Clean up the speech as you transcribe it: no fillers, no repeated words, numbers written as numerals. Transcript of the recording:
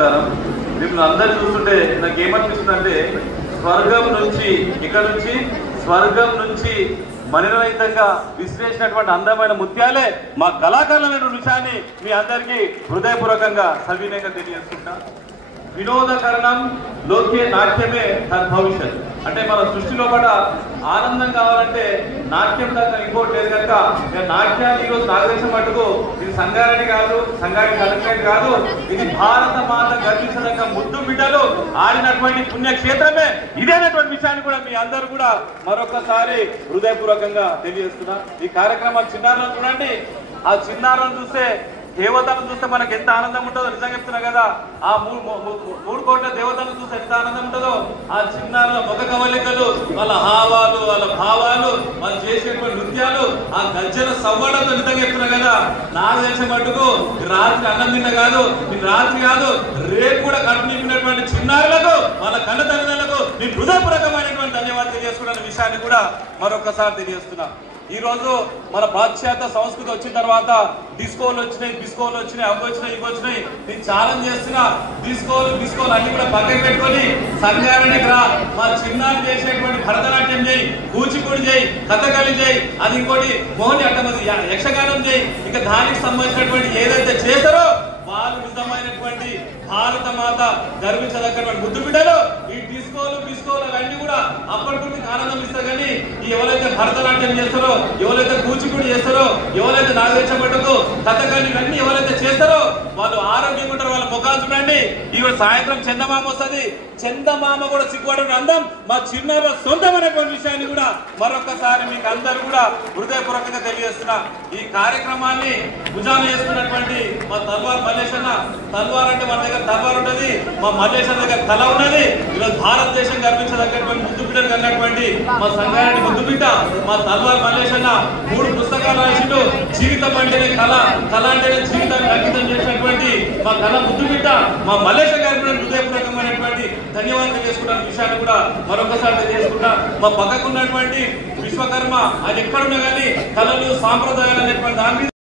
మిమ్మల్ని అందరినీ చూస్తుంటే నాకు ఏమనిపిస్తుందంటే స్వర్గం నుంచి ఇక్కడ నుంచి స్వర్గం నుంచి మనిరహితంగా విశ్లేషించినటువంటి అందమైన ముత్యాలే మా కళాకారులైన విషయాన్ని మీ అందరికీ హృదయపూర్వకంగా సవినయంగా తెలియజేసుకుంటా. వినోదకరణం లోకే నాట్యమే భవిష్యత్. అంటే మన సృష్టిలో కూడా ఆనందం కావాలంటే నాట్యం దాకా ఇంకోటి లేదు కనుక నాట్యాన్ని ఈరోజు నాగదేశం మటుకు ఇది సంగారెడ్డి కాదు, సంగారెడ్డి కలెక్టరేట్ కాదు, ఇది భారత మాత గర్వించదగ్గ ముద్దు బిడ్డలు ఆడినటువంటి పుణ్యక్షేత్రమే ఇదేనటువంటి విషయాన్ని కూడా మీ అందరూ కూడా మరొకసారి హృదయపూర్వకంగా తెలియజేస్తున్నా. ఈ కార్యక్రమాలు చిన్నారులను చూడండి, ఆ చిన్నారులను చూస్తే దేవతలను చూస్తే మనకి ఎంత ఆనందం ఉంటుందో నిజంగా చెప్తున్నా కదా. ఆ మూడు కోట్ల దేవతలను చూస్తే ఎంత ఆనందం ఉంటుందో ఆ చిన్నారుల ముఖ కవలికలు, వాళ్ళ హావాలు, వాళ్ళ భావాలు, వాళ్ళు చేసేటువంటి నృత్యాలు, ఆ గజ్జల సవ్వడంతో నిజంగా చెప్తున్నా కదా. నాకు తెలిసిన మట్టుకు రాత్రి అన్నం తిన్న కాదు, రాత్రి కాదు రేపు కూడా కడుపు నింపినటువంటి చిన్నారులకు, వాళ్ళ కన్న తల్లిదండ్రులకు నేను హృదయపూర్వకమైనటువంటి ధన్యవాదాలు తెలియజేసుకున్న విషయాన్ని కూడా మరొకసారి తెలియజేస్తున్నా. ఈ రోజు మన పాశ్చాత్య సంస్కృతి వచ్చిన తర్వాత డిస్కోలు వచ్చినాయి, బిస్కోలు వచ్చినాయి, అవి వచ్చినాయి, ఇవి వచ్చినాయి. నేను ఛాలెంజ్ చేస్తున్నా, డిస్కోలు అన్ని కూడా పక్కన పెట్టుకొని సంగారెడ్డికి రా, మా చిన్నాలు చేసేటువంటి భరతనాట్యం చేయి, కూచిపూడి చేయి, కథకళి చేయి, అది ఇంకోటి మోహిని అట్టమది యక్షగానం చేయి. ఇంకా దానికి సంబంధించినటువంటి ఏదైతే చేస్తారో వాళ్ళు నిజమైనటువంటి భారత మాత గర్వించదగ్గటువంటి ముద్దు బిడ్డలు. ఈ బిస్కోలు అవన్నీ కూడా అప్పటికి ఆనందం ఇస్తారు. కానీ ఎవరైతే భరతనాట్యం చేస్తారో, ఎవరైతే కూచిపూడి చేస్తారో, ఎవరైతే నాగదేశపట్టుకు కథకళి ఇవన్నీ ఎవరైతే చేస్తారో వాళ్ళు ఆరోగ్యంగా ఉంటారు. వాళ్ళ ముఖాలు చూడండి. ఈరోజు సాయంత్రం చందమామ వస్తుంది, చందమామ కూడా సిగ్గుపడే అందం మా చిన్నారుల సొంతమైనటువంటి విషయాన్ని కూడా మరొకసారి మీకు అందరూ కూడా హృదయపూర్వకంగా తెలియజేస్తున్నా. ఈ కార్యక్రమాన్ని భుజాన చేసుకున్నటువంటి మా తల్వార్ మల్లేశన్న, తల్వార్ అంటే మన దగ్గర తల్వార్ ఉంటుంది, మా మల్లేశన్న దగ్గర కళ ఉన్నది. ఈరోజు భారతదేశం గర్వించదగ్గటువంటి ముద్దు బిడ్డలు కన్నటువంటి మా సంగారెడ్డి ముద్దు బిడ్డ మా తల్వార్ మల్లేశన్న 3 పుస్తకాలు రాసిండు. జీవితం అంటేనే కళ, కళ అంటేనే జీవితాన్ని అంకితం చేసినటువంటి మా కళ ముద్దు బిడ్డ మా మల్లేశ గారి హృదయపూర్వకమైనటువంటి ధన్యవాదాలు తెలియజేసుకున్న విషయాన్ని కూడా మరొకసారి తెలియజేసుకుంటా. మా పక్కకున్నటువంటి విశ్వకర్మ ఆయన ఎక్కడున్నా కానీ కళలు సాంప్రదాయాలు అనేటువంటి దాని